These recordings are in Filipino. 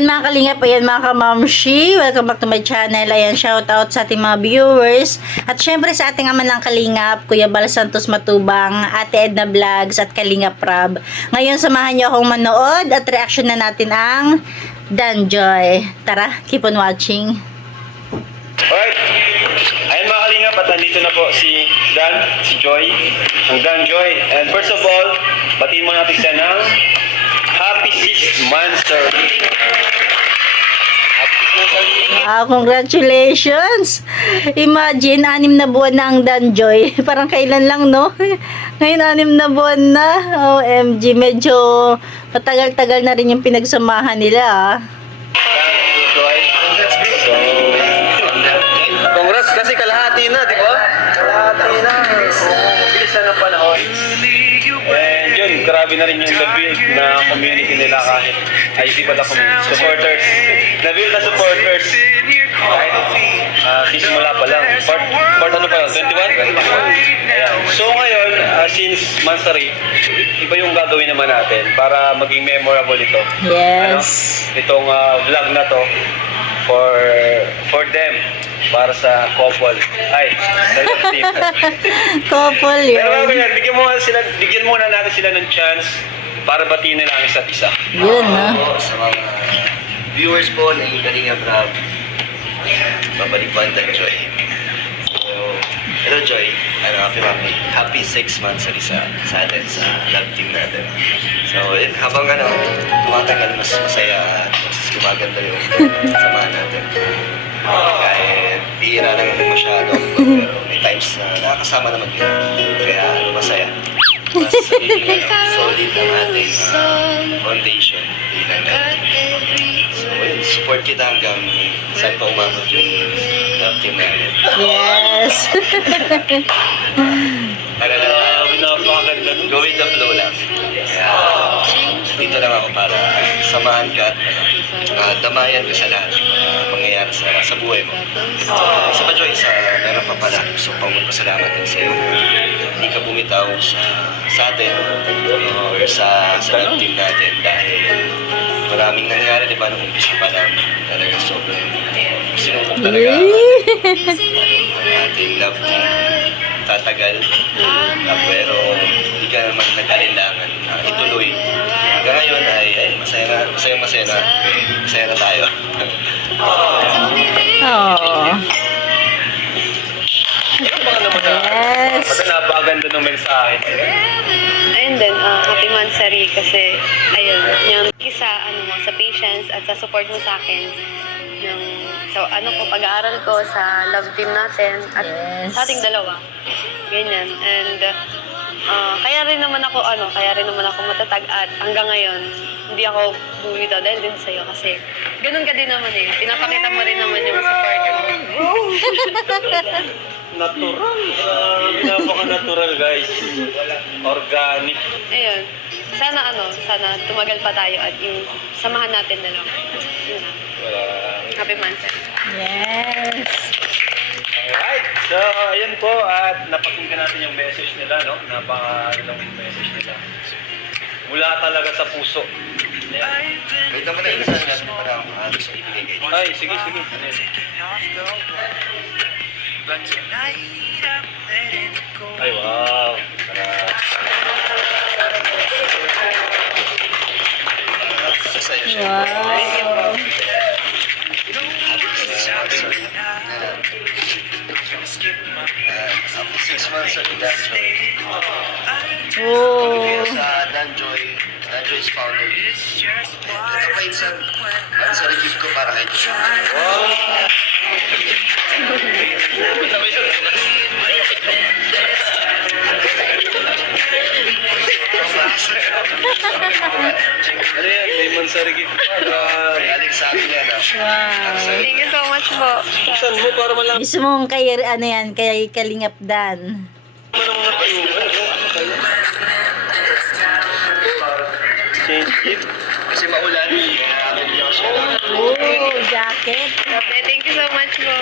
ayan mga kalingap, ayan mga kamamshi, welcome back to my channel. Ayan, shout out sa ating mga viewers. At syempre sa ating ama ng kalingap, Kuya Bal Santos Matubang, Ate Edna Vlogs at Kalingap Rab. Ngayon samahan niyo akong manood at reaction na natin ang Danjoy. Tara, keep on watching. Alright, ayan mga kalingap at nandito na po si Dan, si Joy, ang Dan Joy. And first of all, batiin mo natin siya ng Happy 6 months, sir. Happy 6 months, Wow, congratulations! Imagine, 6 na buwan na ang Danjoy. Parang kailan lang, no? Ngayon, 6 na buwan na. OMG, medyo matagal-tagal na rin yung pinagsamahan nila, ah. Joy. So, congrats kasi kalahati na, di ba? Kalahati na. Bilis na ng panahon. And yun, grabe na rin yung na-build na community nila kahit ay di pala community. Supporters. Na-build na supporters. Kahit simula pa lang. Part ano pa yun? 21? Ayan. So ngayon, since Mansari, iba yung gagawin naman natin para maging memorable ito. Yes. Itong vlog na to for them, para sa couple. Ay, sa love team. Couple Pero yun. yan, bigyan muna natin sila ng chance para batiin nila ang isa't isa. Yun, no? Sa mga viewers po ng Kalingap Rab, babalik po ang Joy. So, hello Joy, happy 6 months sa atin, sa love team natin. So, habang tumatagal, mas masaya at mas gumaganda yung samahan natin. Kahit bihira lang naman masyado, pero may times na nakakasama naman yun. Kaya masaya. Mas magiging solid ang ating foundation bilang natin. So, yun, support kita hanggang saan pa umabot yung love team natin. Yes. Napakaganda nun. Go with the flow lang. Kaya, dito lang ako para samahan ka at damayan ka sa lahat ng mga mangyayari sa buhay mo. Isa pa Joy, meron pa pala. So, magpasalamat din sa'yo. Hindi ka bumitaw sa atin or sa love team natin dahil maraming nangyari, di ba, nung umpisa pa lang talaga sobrang sinumpok talaga ang ating love team. Tatagal, pero hindi ka naman nag-alinlangan na ituloy. Hanggang ngayon ay masaya na tayo. Oh. Baka naman Yes. napakaganda ng mensahe. Ayun din, happy Mansari kasi ayun, yung sa patience at sa support mo sa akin sa pag-aaral ko sa love team natin at Yes. sa ating dalawa. Ganyan. And kaya rin naman ako matatag at hanggang ngayon hindi ako bumitaw dahil din sa'yo kasi ganun ka din naman eh. Pinapakita mo rin naman yung support mo. Natural. Napaka-natural, guys. Organic. Ayun. Sana tumagal pa tayo at yung samahan natin na lang. Yun na. Happy Mansari. Yes. Alright. So, ayan po. At napakinggan natin yung message nila, no? Napakagandang message nila. Mula talaga sa puso. Ayan. Wait naman na isa natin para gusto ibigay kayo. Ay, sige. Ano yun? Ay, wow. Sa'yo siya. Wow. After 6 months sa Danjoy. Oh. Sa Danjoy's founder. Ito pa isang Mansari gift ko para kay Joy. Ano yan? May Mansari gift pa. Galing sa akin yan. Wow. Thank you so much po. Saan mo para malaman Gusto mong kay Kalingap Dan. change gift? Kasi maulan. Kaya bigyan ko siya. Oh, jacket. Okay, thank you so much po.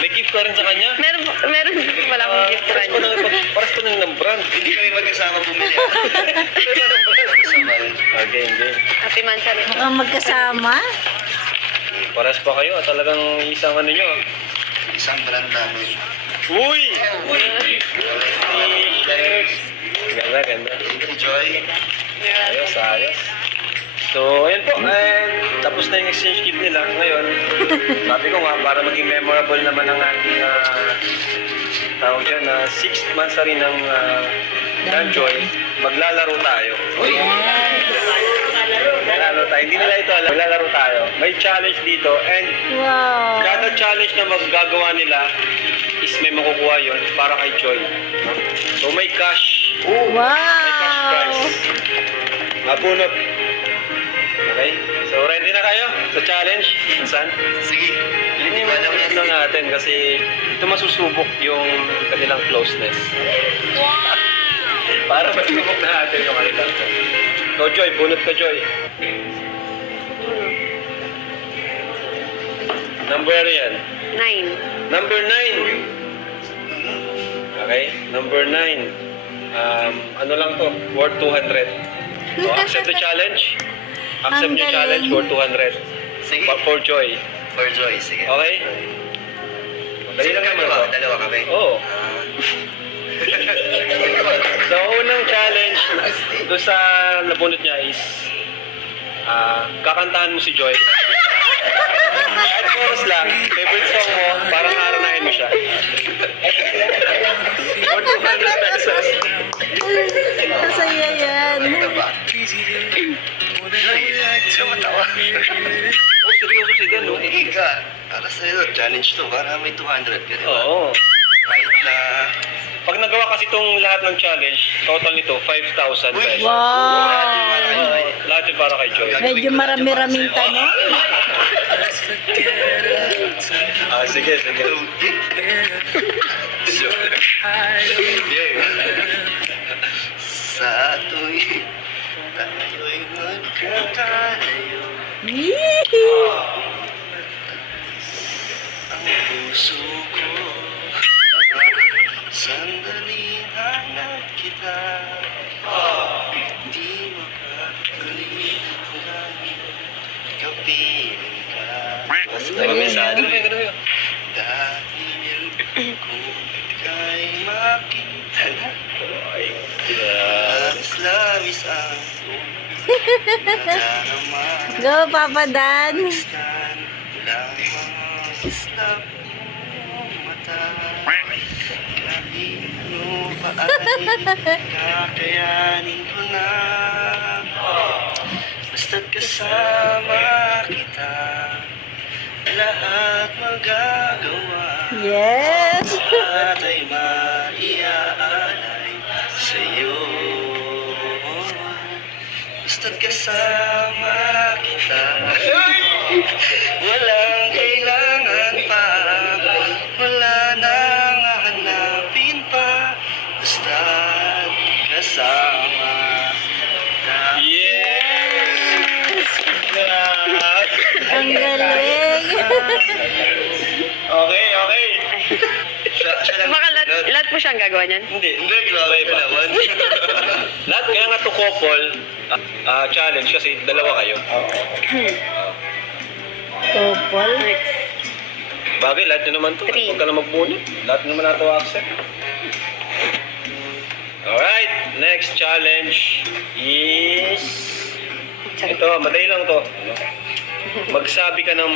May gift ka rin sa kanya? Meron wala akong gift sa kanya. Paras pa ng brand. Hindi kami magkasama bumili. Paras ng brand. sabay. Game, game. Happy Mansari. Mukhang magkasama. Pares pa kayo. Talagang isang ano nyo. Isang brand namin. Uy! Ganda, ganda. Enjoy. Ayos, ayos. So, ayan po. And, tapos na yung exchange gift nila. Ngayon, sabi ko nga, para maging memorable naman ang ating tawag dyan, 6th monthsary ng Danjoy, maglalaro tayo. Maglalaro tayo. Hindi nila ito alam. Maglalaro tayo. May challenge dito. And Wow. kada challenge na maggagawa nila is may makukuha yon para kay Joy. No? So, may cash. May cash prize. Wow. Mabunot. Okay? So, ready na kayo sa challenge? Saan? Sige. Hindi ko alam yan. Ito natin kasi ito masusubok yung kanilang closeness. Para masubok natin yung kanilang closeness. So, Joy, bunot ka, Joy. Number ano yan? 9. Number 9. Okay? Number 9. Ano lang to? Worth 200. So, accept the challenge. Accept Ang the challenge galing. worth 200. Sige. For Joy. For Joy, sige. Okay? Dali lang naman to. Dalawa kami. Oo. Ah. So, unang challenge doon sa nabunot niya is kakantahan mo si Joy. Kahit chorus lang, favorite song mo, parang haranahin mo siya. For 200 pesos. Masaya yan. Oh, seryoso si Dan, no? Hindi ka. Para sa'yo, challenge to. Para may 200 ka, di ba? Oo. Kahit na... Pag nagawa kasi itong lahat ng challenge, total nito, 5,000 pesos. Wow. Oo, lahat yung para kay Joy. Medyo marami-raming tanong. Sige, sige. Sa tuwing tayo'y magkakalayo, Yee! ang puso ko sandali hanap kita. Di makakalimutan, kapiling ka. Basta kabisado. Dahil kung ika'y makita na, labis-labis ang nadarama. Go, Papa Dan. Stan, walang mga kislap ng mata. Kahit ano pa ay kakayanin ko na. Basta't kasama kita, lahat magagawa. Yes. Lahat ay maiaalay sa'yo. Basta't kasama kita, walang kailangan pa, wala nang hahanapin pa. Basta't kasama kita. Yes! Ang galing. Okay, okay. Siya lang. Baka lahat po siyang gagawa niyan. Hindi, Hindi, grabe ka naman. lahat kaya nga to couple challenge kasi dalawa kayo. Couple. Next. Bagay, lahat nyo naman to. Three. Huwag ka na magbunot. Lahat naman nato accept. Alright, next challenge is... Ito, madali lang to. Magsabi ka ng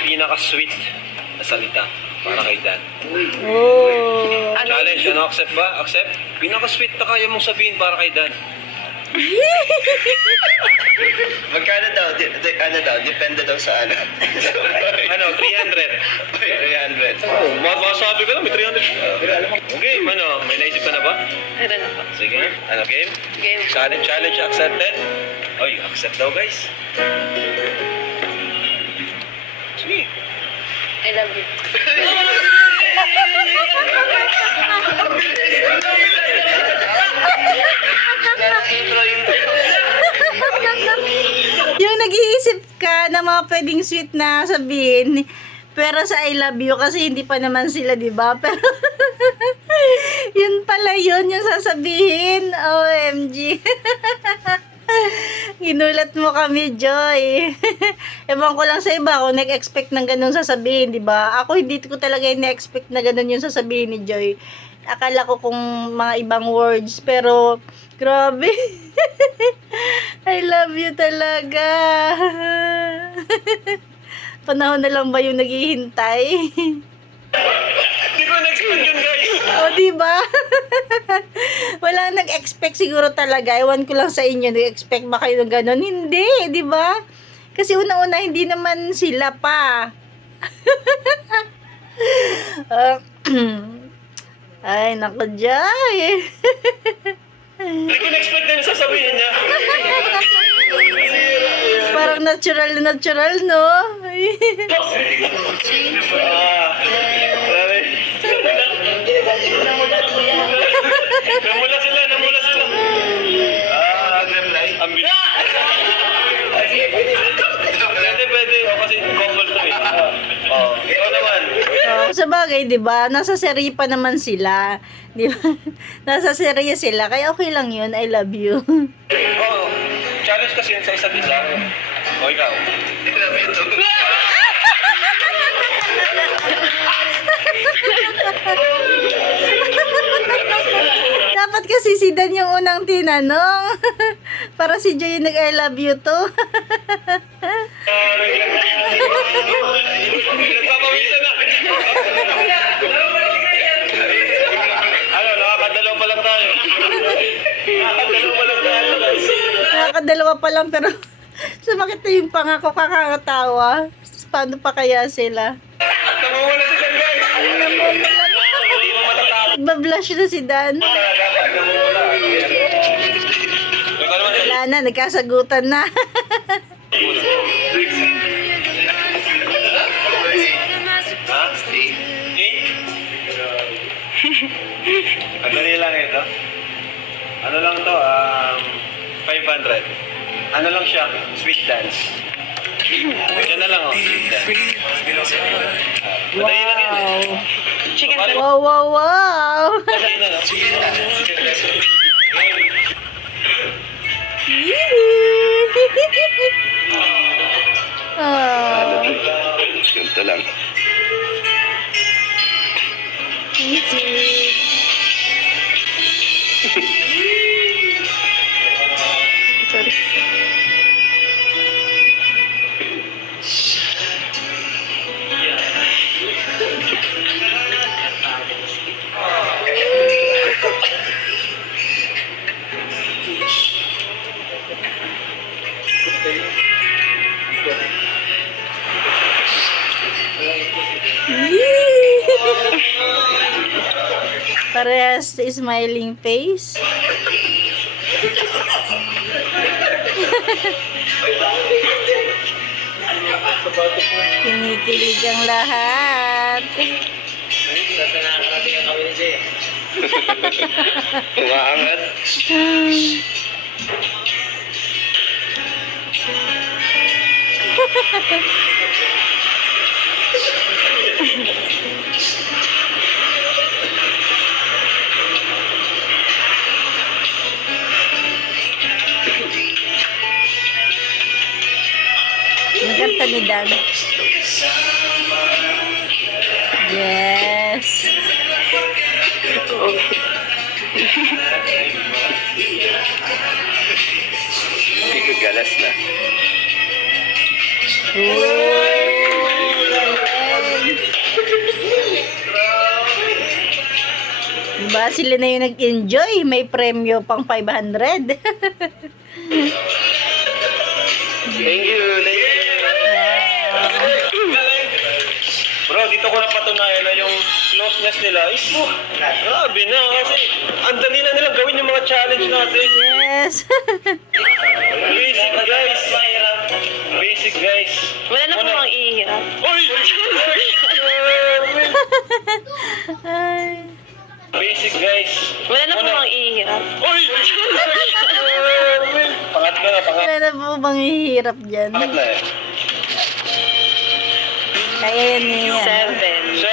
pinaka-sweet na salita para kay Dan. Oh. Challenge, ano? Accept ba? Accept? Pinaka-sweet na kaya mong sabihin para kay Dan. Magkano daw? Ano daw? Depende daw sa ano. Ano, 300. 300. Oh, masabi ka lang, may 300. Okay, ano, may naisip ka na ba? Meron na po. Sige, ano, game? Game. Challenge accepted? Oy, accept daw, guys. Sige. I love you. Yung nag-iisip ka ng mga pwedeng sweet na sabihin, pero sa I love you kasi hindi pa naman sila, di ba? Pero yun pala yun yung sasabihin. OMG. Ginulat mo kami, Joy. Ewan ko lang sa iba kung nag-expect ng ganun sasabihin, di ba? Ako hindi ko talaga na-expect na ganun yung sasabihin ni Joy. Akala ko kung mga ibang words, pero grabe. I love you talaga. Panahon na lang ba yung naghihintay? Hindi ko na-expect yun, guys. O, di ba? Wala nag-expect siguro talaga. Ewan ko lang sa inyo, nag-expect ba kayo ng ganun? Hindi, di ba? Kasi una-una, hindi naman sila pa. Ay, naku, Jay. Hindi ko na-expect na yung sasabihin niya. Parang natural, no? Grabe. Namula sila. Ang bilis. Pwede. O, kasi couple to eh. Ikaw naman. Sa bagay, 'di ba? Nasa serye pa naman sila. 'Di ba? Nasa serye sila. Kaya okay lang 'yun. I love you. Oo. Challenge kasi yun sa isa't isa. O, ikaw. Dapat kasi si Dan yung unang tinanong. Para si Joy yung nag-I love you to. Nagpapawisan na. Ano, nakakadalaw pa lang tayo. Nakakadalawa pa lang pero sumakit na yung pangako, kakatawa. Paano pa kaya sila? Namumula si Dan, guys. Hindi mo matatapos. Bablush na si Dan. Ikaw naman, Wala na, nagkasagutan na. Ha? 8? Ang dali lang ito. Ano lang to? 500. Ano lang siya? Sweet dance. Yan na lang, oh. Sweet dance. Madali lang yun, eh. Wow. Chicken Wow. Madali na, no? Oh. Ganito lang. Thank you. Sorry. Parehas smiling face. Kinikilig ang lahat. Umaangat. Ang kanta ni Dan. Yes. Hindi ko galas na. Diba sila na yung nag-enjoy? May premyo pang 500. Thank you. Bro, dito ko napatunayan na yung closeness nila is, grabe na. Kasi, ang dali na nilang gawin yung mga challenge natin. Yes. Basic, guys. Basic, guys. Wala na po ang ihirap. Uy! Ay. Basic, guys. Wala na po ang ihirap. Uy! Pangatlo na. Wala na po bang hihirap dyan? Pangatlo eh. Kaya yan niya. 7. 7.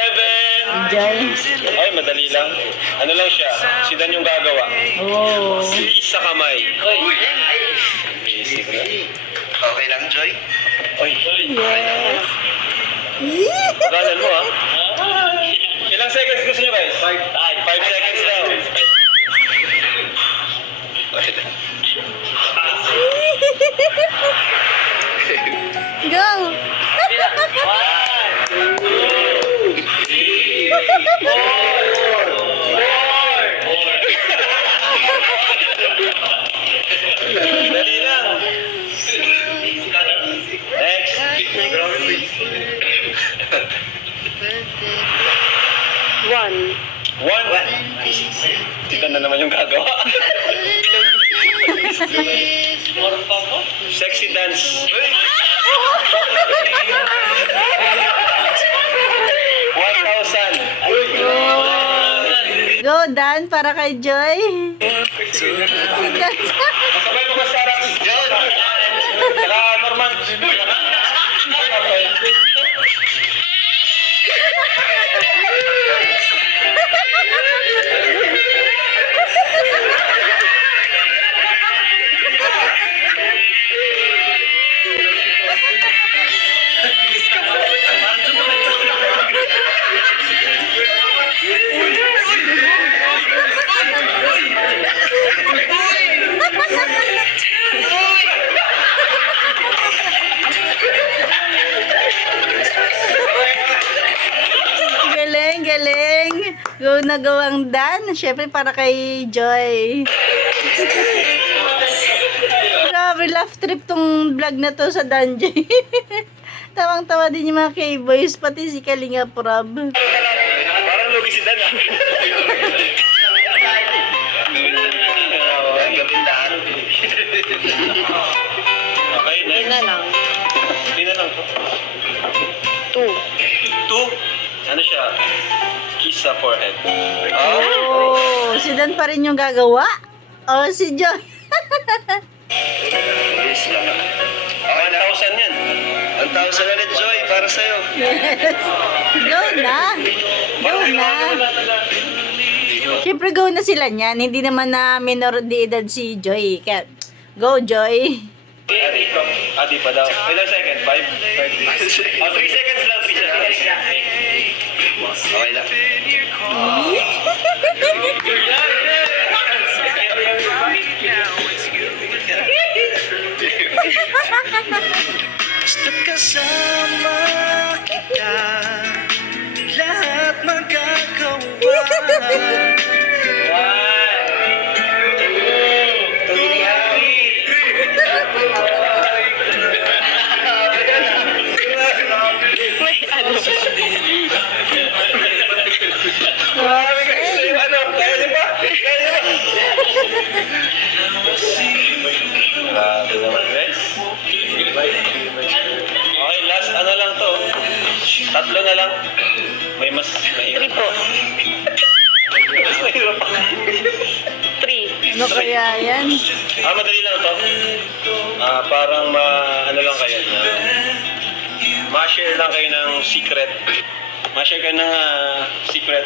Enjoy. Ay, madali lang. Ano lang siya? Si Dan yung gagawa. Oh. Isa kamay. Isip na. Okay lang, Joy? Oy, Yes. pagalan mo ah. Ilang seconds gusto nyo guys? 5 seconds daw. Okay lang. Go! Dali lang. Next. One. One. Tignan na naman yung gagawa. Sexy dance. 1,000. Go, Dan, para kay Joy. Masabay mo ka sa harap. John. Saka Norman. Galing, galing. Go na go ang Dan. Siyempre para kay Joy. Grabe, laugh trip tong vlog na to sa Danjay. Tawang-tawa din yung mga K-boys, pati si Kalinga Prab. Parang lugi si Dan ah. Gawin lahat. Okay, Hindi next. na lang. Hindi na lang to. 2. 2. Ano siya? Kiss sa forehead. Oh, si Dan pa rin yung gagawa? O, si Joy. Bilis lang. Okay na. 1,000 yan. 1,000 ulit, Joy, para sa'yo. Yes. Go na. Go na. Siyempre go na sila niyan. Hindi naman na minor de edad si Joy. Kaya, go Joy. Adi pa daw. Ilang second? 5? 3 seconds lang. 3 seconds. Okay lang. Basta kasama kita, lahat magagawa. May ano. Ano? Kaya niyo ba? Kaya niyo ba? Grabe naman, guys. Okay, last ano lang to. 3 na lang. May mas 3 mahirap. po. Mas mahirap pa. 3. Ano kaya yan? Madali lang to. Parang ano lang kayo. Ma-share lang kayo ng secret. Ma-share kayo ng secret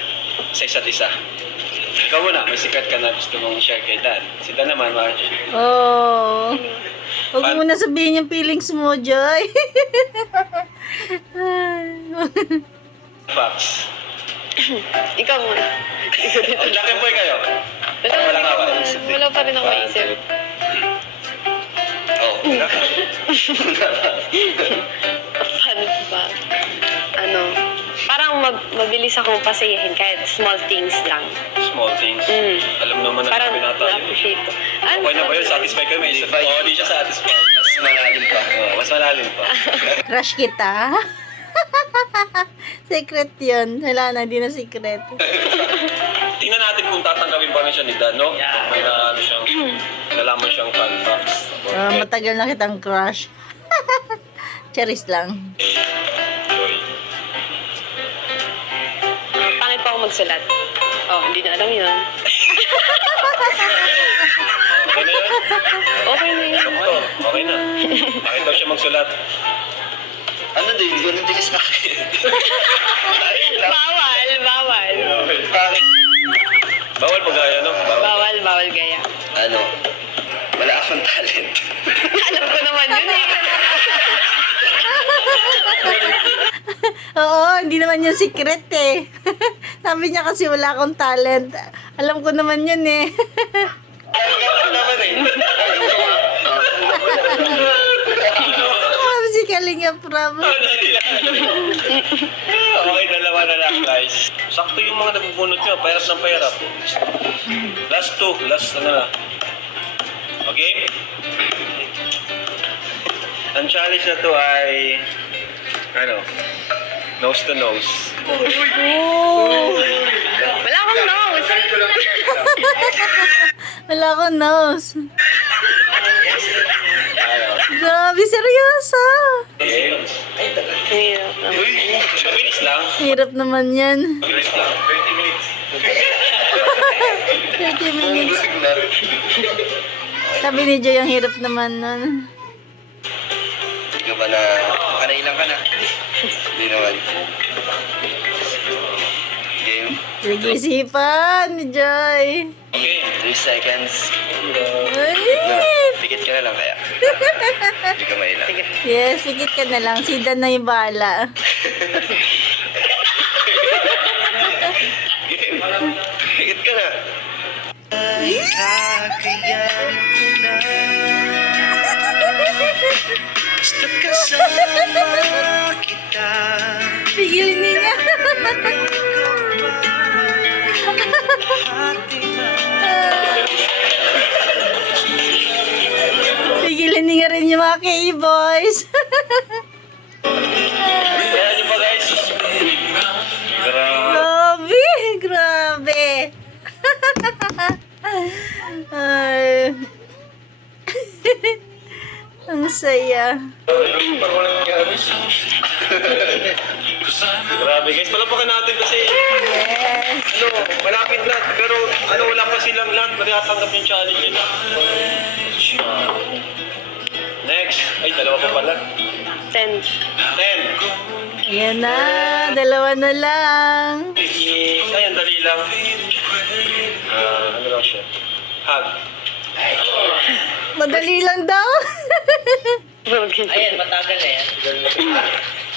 sa isa't isa. Ikaw muna, may secret ka na gusto mong share kay Dan. Si Dan naman, Oh. Huwag mo na sabihin yung feelings mo, Joy. facts. Ikaw muna. O, Jack and Boy kayo. Walang awa. Wala pa rin ako maisip. Oh, Paano ba? Ano? Parang mabilis akong pasayahin kahit small things lang. Small things. Alam naman na Parang namin natin. na-appreciate ko. Okay na ba yun? Satisfied ka? May isa. Oo, di siya satisfied. mas malalim pa. Mas malalim pa. Crush kita. Secret yun. Wala na, di na secret. Tingnan natin kung tatanggapin pa rin siya ni Dan, no? Kung may ano siyang, nalaman siyang fun facts. Matagal na kitang crush. Charis lang. Joy. Pangit pa ako magsulat. Oh, hindi na alam yun. Okay na yun? Okay na yun. Oo, okay na. Bakit daw siya magsulat? Ano din, ganun din sa akin. Bawal, bawal. Bakit? Bawal pagaya, no? Bawal. Bawal, bawal gaya. Ano? Wala akong talent. Alam ko naman yun eh. Oo, hindi naman yung secret eh. Sabi niya kasi wala akong talent. Alam ko naman yun eh. Sabi si Kalinga Prab. Okay, dalawa na lang, guys. Sakto yung mga nabubunot nyo. Pahirap ng pahirap. Last two. Last ano na. Okay? Ang challenge na to ay nose to nose. Oh, Wala akong nose. wala akong nose. Ano? Grabe, seryoso. Okay. Hirap naman. Mabilis lang. Hirap naman yan. Mabilis lang. 30 minutes. 30 minutes. Busog na. Sabi ni Joy, ang hirap naman nun. Hindi ka ba na, kanailan ka na? Hindi naman. Game. Sige, isipan ni Joy. Okay. 3 seconds. Ay! Pikit ka na lang kaya. Hindi ka mailan. Yes, pikit ka na lang. Si Dan na yung bahala. Game. Pikit ka na. Ay kakayanin ko na. Basta kasama kita. Pigilin niya. Pigilin niya rin yung mga K-boys. Kaya nyo pa, guys. Grabe. Grabe, grabe. Ay. Ang saya. Grabe, guys. Palapakan natin kasi Yes. malapit na. Pero wala pa silang lahat. Matatanggap yung challenge nila. Next. Ay, dalawa pa pala. 10. 10. Ayan na, dalawa na lang. Ay, ang dali lang. Ano lang siya? Hug. Madali lang daw. Ayan, matagal na yan.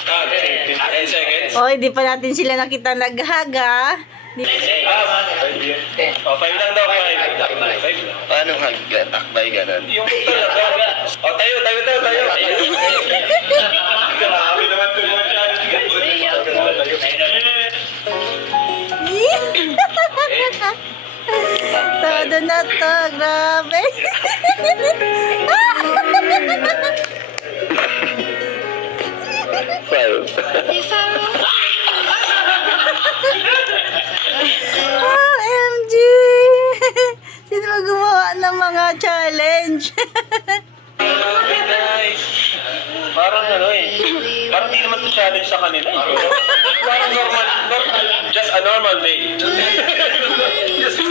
Hug. 10 seconds. Oy, di pa natin sila nakita nag-hug ha. Oh, 5 lang daw. 5 lang. Paano takbay ganun? Yung talaga. Oh, tayo. Grabe naman ito mga challenge, guys. Todo na to, grabe. OMG! Sino ba gumawa ng mga challenge? Guys, parang parang di naman to challenge sa kanila. Parang just a normal day.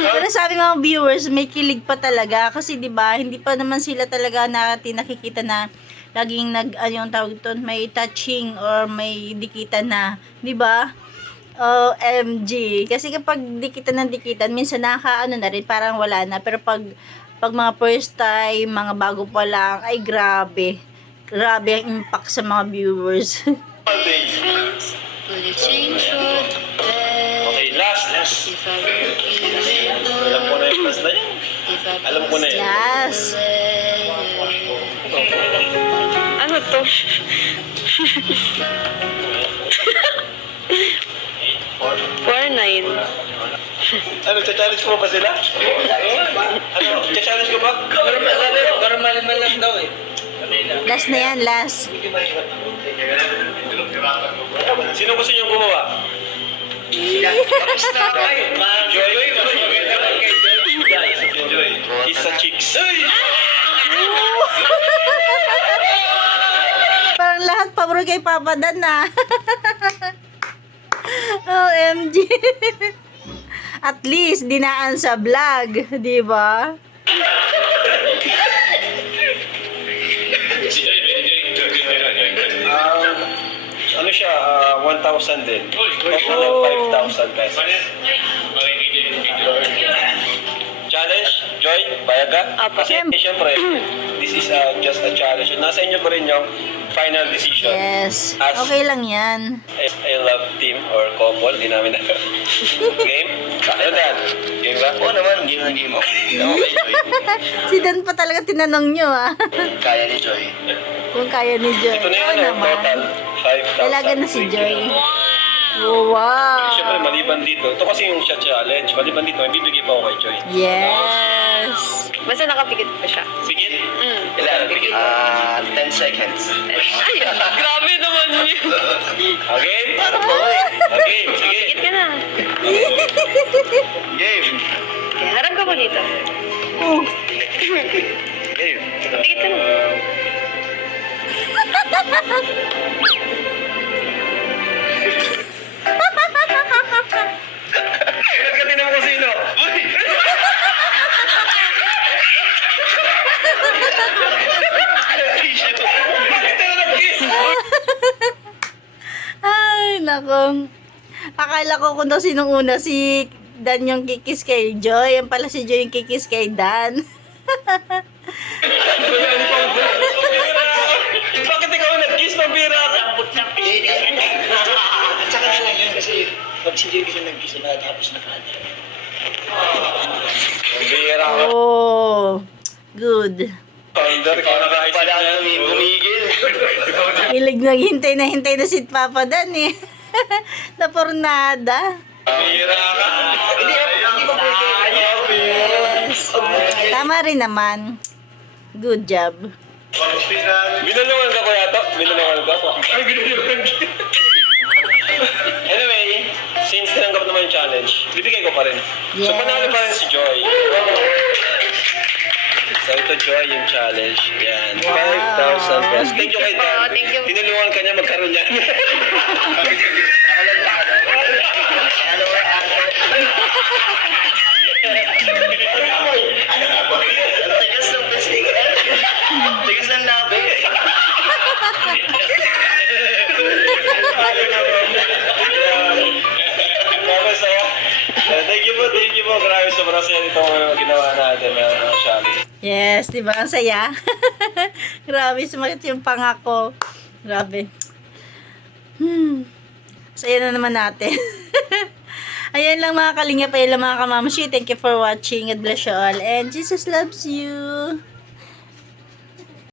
Pero sabi mga viewers, may kilig pa talaga kasi 'di ba, hindi pa naman sila talaga natin nakikita na laging yung tawag ito, may touching or may dikitan na, 'di ba? OMG. Kasi kapag dikitan ng dikitan, minsan nakakaano na rin, parang wala na. Pero pag mga first time, mga bago pa lang, ay grabe. Grabe ang impact sa mga viewers. Okay, last. Alam ko na yung last na yan. Alam ko na yan. Yes. Ano to? 4-9. Ano, challenge mo ba sila? Ano, challenge ko ba? Pero malaman lang daw eh. Last na yan, last. Sino gusto niyo gumawa? Enjoy. Kiss sa cheeks. Parang lahat pabor kay Papa Dan na. OMG. At least dinaan sa vlog, 'di ba? Ano siya, 1,000 din. Total of 5,000 pesos. Challenge? Joy, bayag ka? Apo. Kasi syempre, this is just a challenge. Nasa inyo pa rin yung final decision. Yes. As Okay lang yan. a love team or couple, di namin na. Game? Ano Dan? Game ba? Oo naman, game na game. Okay kay Joy. Si Dan pa talaga tinanong nyo ah. Kaya ni Joy. Kung kaya ni Joy. Ito na Oo yung naman. total 5,000. Talaga na si Joy. Oh, wow. Siyempre, maliban dito. Ito kasi yung shot challenge. Maliban dito, may bibigay pa ako kay Joy. Yes. Basta nakapikit pa siya. Sige. Ilan? 10 seconds. Ay, grabe naman yun. Okay? Okay, sige. Pikit ka na. Game. Okay, harap ka po dito. Oh. Game. Pikit ka na. Ilan ka tinan mo kung sino? Ay, nako. Akala ko kung daw sinong una, si Dan yung kikis kay Joy. Yan pala si Joy yung kikis kay Dan. Bakit ikaw nag-kiss? Pambira ka. At saka na lang yun kasi pag si Joy kasi nag-isa na tapos na kanya. Pambira ka. Oh. Good. Founder, ikaw nag-isip Pala niya. bumigil. Ilig naghintay na si Papa Dan eh. Napornada. Pambira ka. Hindi ba pwede? Yes. Tama rin naman. Good job. Binulungan ka ko yata? Binulungan ka? Ay, binulungan Anyway, since tinanggap naman yung challenge, bibigay ko pa rin. So, Yes. panalo pa rin si Joy. So, ito Joy yung challenge. Yan. Wow. 5,000 pesos. Thank you kay Dan. Oh, thank you. Tinulungan ka niya magkaroon yan. Tigas ng pising. Tigas ng labi. Grabe saya. Thank you po. Grabe, sobrang saya nito ginawa natin na challenge. Yes, di ba? Ang saya. Grabe, sumakit yung pangako. Grabe. Saya na naman natin. Ayan lang mga kalingap, ayan lang mga kamamashi. Thank you for watching. God bless you all. And Jesus loves you.